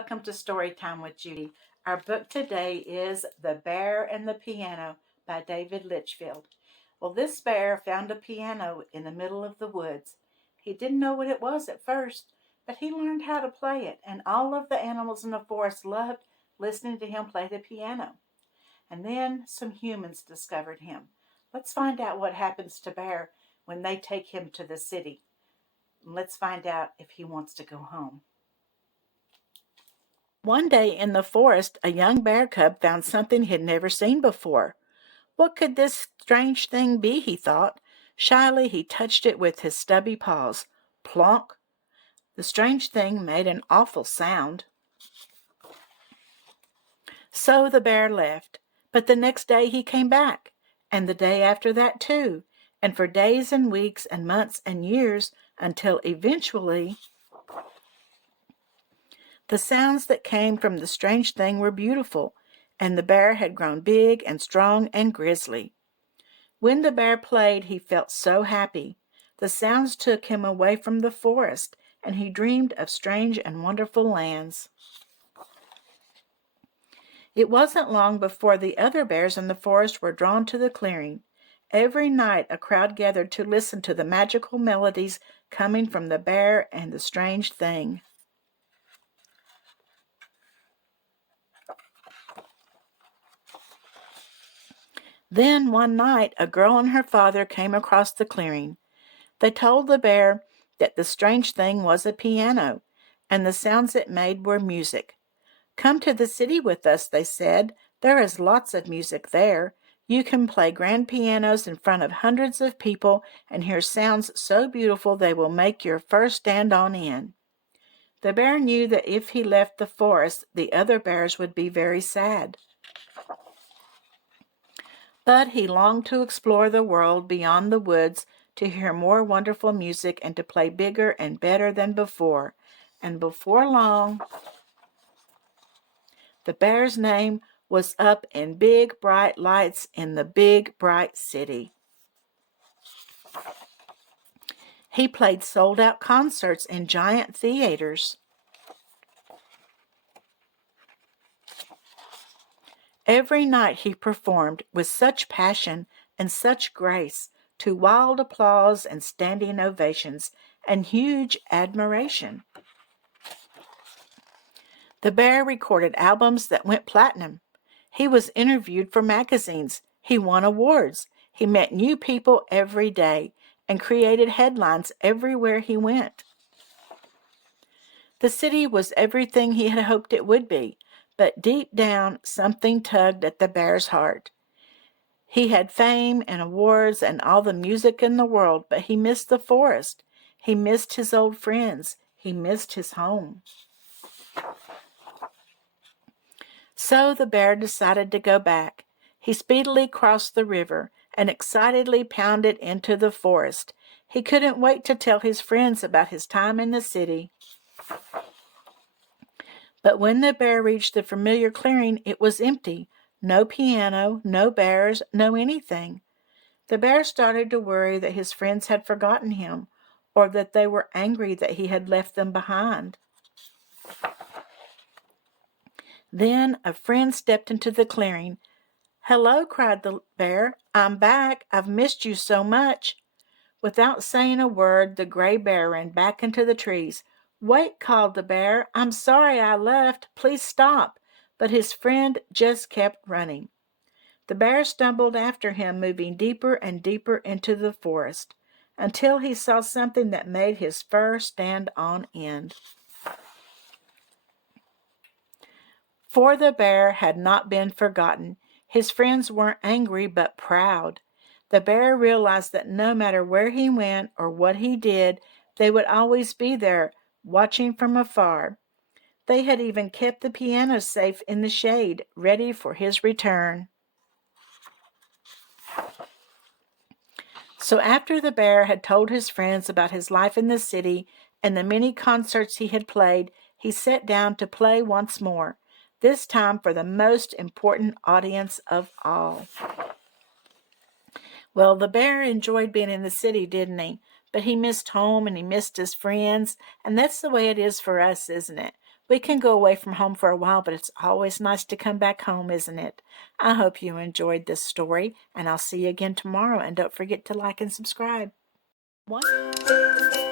welcome to Story Time with Judy. Our book today is The Bear and the Piano by David Litchfield. Well, this bear found a piano in the middle of the woods. He didn't know what it was at first, but he learned how to play it, and all of the animals in the forest loved listening to him play the piano. And then some humans discovered him. Let's find out what happens to Bear when they take him to the city. Let's find out if he wants to go home. One day in the forest, a young bear cub found something he had never seen before. What could this strange thing be, he thought. Shyly, he touched it with his stubby paws. Plonk! The strange thing made an awful sound. So the bear left. But the next day he came back, and the day after that too, and for days and weeks and months and years, until eventually the sounds that came from the strange thing were beautiful, and the bear had grown big and strong and grisly. When the bear played, he felt so happy. The sounds took him away from the forest, and he dreamed of strange and wonderful lands. It wasn't long before the other bears in the forest were drawn to the clearing. Every night a crowd gathered to listen to the magical melodies coming from the bear and the strange thing. Then one night a girl and her father came across the clearing. They told the bear that the strange thing was a piano, and the sounds it made were music. "Come to the city with us," they said. "There is lots of music there. You can play grand pianos in front of hundreds of people and hear sounds so beautiful they will make your fur stand on end." The bear knew that if he left the forest, the other bears would be very sad. But he longed to explore the world beyond the woods, to hear more wonderful music, and to play bigger and better than before. And before long, the bear's name was up in big, bright lights in the big, bright city. He played sold-out concerts in giant theaters. Every night he performed with such passion and such grace, to wild applause and standing ovations and huge admiration. The bear recorded albums that went platinum. He was interviewed for magazines. He won awards. He met new people every day and created headlines everywhere he went. The city was everything he had hoped it would be, but deep down something tugged at the bear's heart. He had fame and awards and all the music in the world, but he missed the forest. He missed his old friends. He missed his home. So the bear decided to go back. He speedily crossed the river and excitedly pounded into the forest. He couldn't wait to tell his friends about his time in the city. But when the bear reached the familiar clearing, it was empty. No piano, no bears, no anything. The bear started to worry that his friends had forgotten him, or that they were angry that he had left them behind. Then a friend stepped into the clearing. "Hello," cried the bear. "I'm back. I've missed you so much." Without saying a word, the gray bear ran back into the trees. "Wait," called the bear. "I'm sorry I left. Please stop." But his friend just kept running. The bear stumbled after him, moving deeper and deeper into the forest, until he saw something that made his fur stand on end. For the bear had not been forgotten. His friends weren't angry, but proud. The bear realized that no matter where he went or what he did, they would always be there, watching from afar. They had even kept the piano safe in the shade, ready for his return. So after the bear had told his friends about his life in the city and the many concerts he had played, he sat down to play once more, this time for the most important audience of all. Well, the bear enjoyed being in the city, didn't he? But he missed home and he missed his friends, and that's the way it is for us, isn't it? We can go away from home for a while, but it's always nice to come back home, isn't it? I hope you enjoyed this story, and I'll see you again tomorrow. And don't forget to like and subscribe. One.